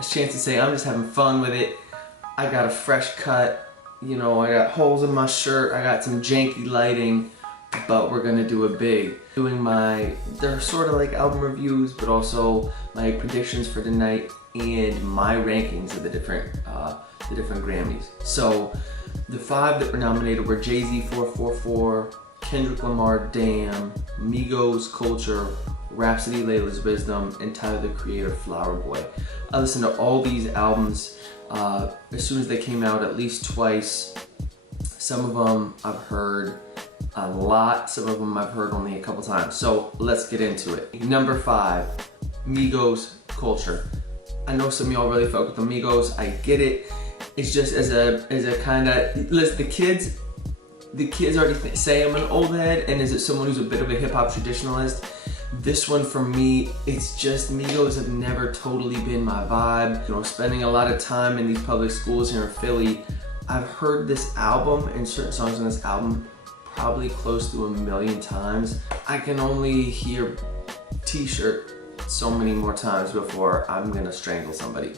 a chance to say I'm just having fun with it. I got a fresh cut, you know, I got holes in my shirt, I got some janky lighting, but we're gonna do it big. Doing they're sort of like album reviews, but also my predictions for the night and my rankings of the different Grammys. So the 5 that were nominated were Jay-Z 444, Kendrick Lamar Damn, Migos Culture, Rhapsody Layla's Wisdom, and Tyler the Creator Flower Boy. I listened to all these albums as soon as they came out at least twice. Some of them I've heard a lot, some of them I've heard only a couple times. So let's get into it. Number 5, Migos Culture. I know some of y'all really fuck with the Migos, I get it. It's just as a kind of, listen, the kids already say I'm an old head, and as someone who's a bit of a hip hop traditionalist, this one for me, it's just Migos have never totally been my vibe. You know, spending a lot of time in these public schools here in Philly, I've heard this album and certain songs on this album probably close to 1 million times. I can only hear T-shirt so many more times before I'm gonna strangle somebody.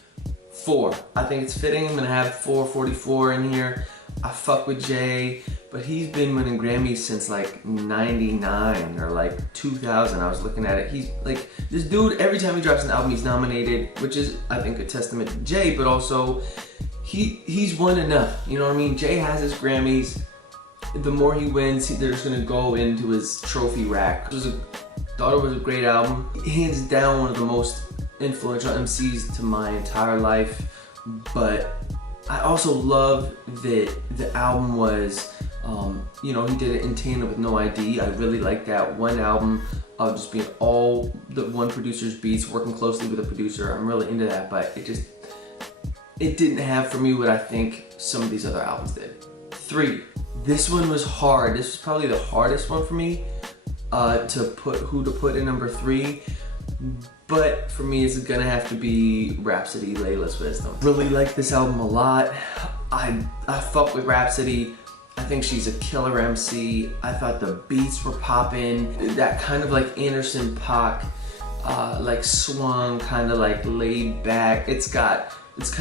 4, I think it's fitting. I'm gonna have 444 in here. I fuck with Jay, but he's been winning Grammys since like 99 or like 2000. I was looking at it. He's like, this dude, every time he drops an album, he's nominated, which is, I think, a testament to Jay, but also he's won enough. You know what I mean? Jay has his Grammys. The more he wins, there's gonna go into his trophy rack. Thought it was a great album. Hands down, one of the most influential MCs to my entire life, but I also love that the album was, you know, he did it in tandem with No ID. I really like that one album of just being all the one producer's beats, working closely with a producer. I'm really into that, but it didn't have for me what I think some of these other albums did. 3, this one was hard. This was probably the hardest one for me to put in number 3. But for me, it's gonna have to be Rhapsody Layla's Wisdom. Really like this album a lot. I fuck with Rhapsody. I think she's a killer MC. I thought the beats were popping. That kind of like Anderson .Paak, like swung, kind of like laid back. It's kind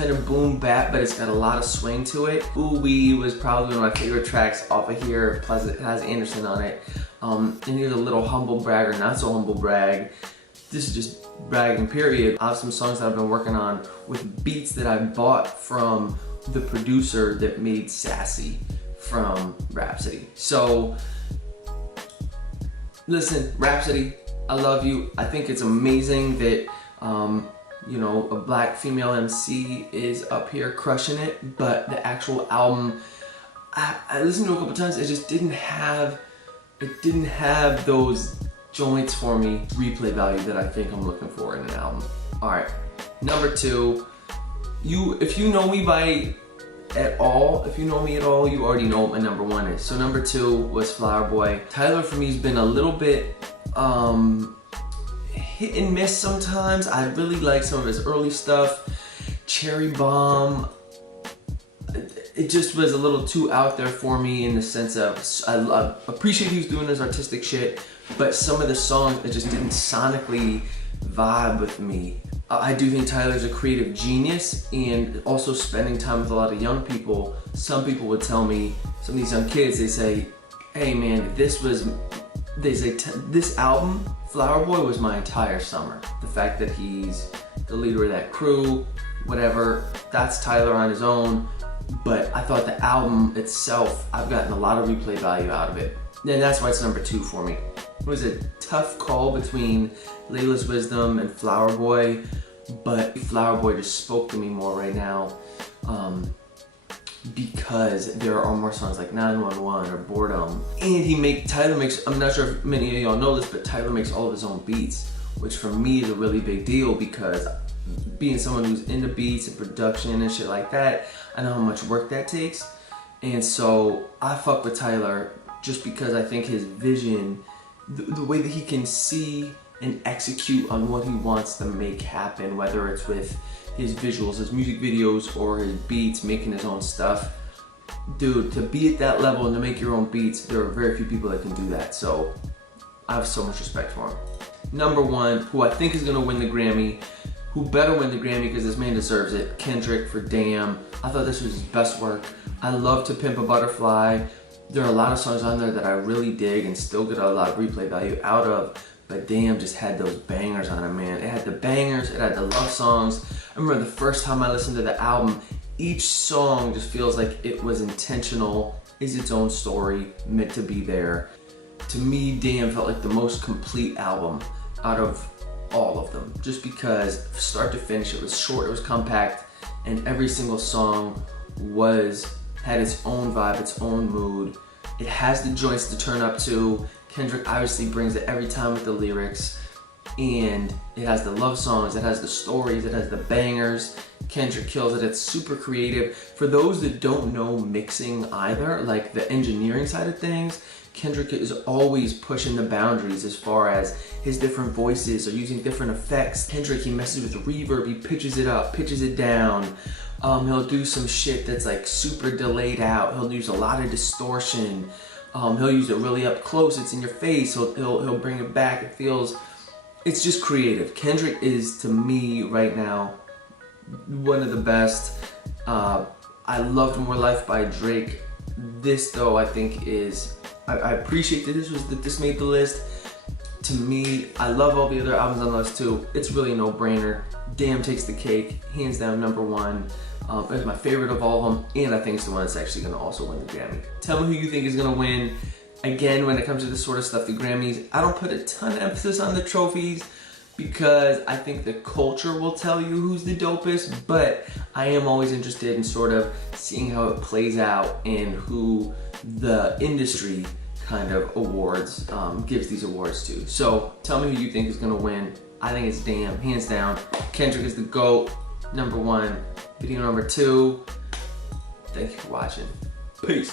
of boom bap, but it's got a lot of swing to it. Ooh Wee was probably one of my favorite tracks off of here, plus it has Anderson on it. And here's a little humble brag or not so humble brag. This is just bragging, period. I have some songs that I've been working on with beats that I bought from the producer that made Sassy from Rhapsody. So, listen, Rhapsody, I love you. I think it's amazing that, you know, a black female MC is up here crushing it, but the actual album, I listened to it a couple times, it just didn't have those joints for me, replay value that I think I'm looking for in an album. Alright, number 2, if you know me at all, you already know what my number 1 is. So number 2 was Flower Boy. Tyler for me has been a little bit hit and miss sometimes. I really like some of his early stuff. Cherry Bomb, it just was a little too out there for me in the sense of, I appreciate he was doing his artistic shit, but some of the songs, it just didn't sonically vibe with me. I do think Tyler's a creative genius, and also spending time with a lot of young people, some people would tell me, some of these young kids, they say, hey man, this album, Flower Boy, was my entire summer. The fact that he's the leader of that crew, whatever, that's Tyler on his own, but I thought the album itself, I've gotten a lot of replay value out of it. And that's why it's number 2 for me. It was a tough call between Layla's Wisdom and Flower Boy, but Flower Boy just spoke to me more right now because there are more songs like 911 or Boredom. And Tyler makes, I'm not sure if many of y'all know this, but Tyler makes all of his own beats, which for me is a really big deal because being someone who's into beats and production and shit like that, I know how much work that takes. And so I fuck with Tyler just because I think his vision, the way that he can see and execute on what he wants to make happen, whether it's with his visuals, his music videos, or his beats, making his own stuff. Dude, to be at that level and to make your own beats, there are very few people that can do that. So I have so much respect for him. Number 1, who I think is gonna win the Grammy, Who better win the Grammy, because this man deserves it? Kendrick for Damn. I thought this was his best work. I love To Pimp a Butterfly. There are a lot of songs on there that I really dig and still get a lot of replay value out of, but Damn just had those bangers on it, man. It had the bangers, it had the love songs. I remember the first time I listened to the album, each song just feels like it was intentional, is its own story, meant to be there. To me, Damn felt like the most complete album out of all of them, just because start to finish it was short, it was compact, and every single song had its own vibe, its own mood. It has the joints to turn up to. Kendrick obviously brings it every time with the lyrics, and it has the love songs, it has the stories, it has the bangers. Kendrick kills it. It's super creative. For those that don't know mixing either, like the engineering side of things, Kendrick is always pushing the boundaries as far as his different voices or using different effects. Kendrick, he messes with reverb, he pitches it up, pitches it down. He'll do some shit that's like super delayed out. He'll use a lot of distortion. He'll use it really up close. It's in your face. He'll bring it back. It's just creative. Kendrick is, to me right now, one of the best. I loved More Life by Drake. This though, I think is, I appreciate that this made the list. To me, I love all the other albums on the list too. It's really a no-brainer. Damn takes the cake, hands down #1. It's my favorite of all of them, and I think it's the one that's actually gonna also win the Grammy. Tell me who you think is gonna win. Again, when it comes to this sort of stuff, the Grammys, I don't put a ton of emphasis on the trophies because I think the culture will tell you who's the dopest, but I am always interested in sort of seeing how it plays out and who the industry kind of awards, gives these awards to. So tell me who you think is gonna win. I think it's Damn, hands down. Kendrick is the GOAT, #1. Video #2. Thank you for watching. Peace.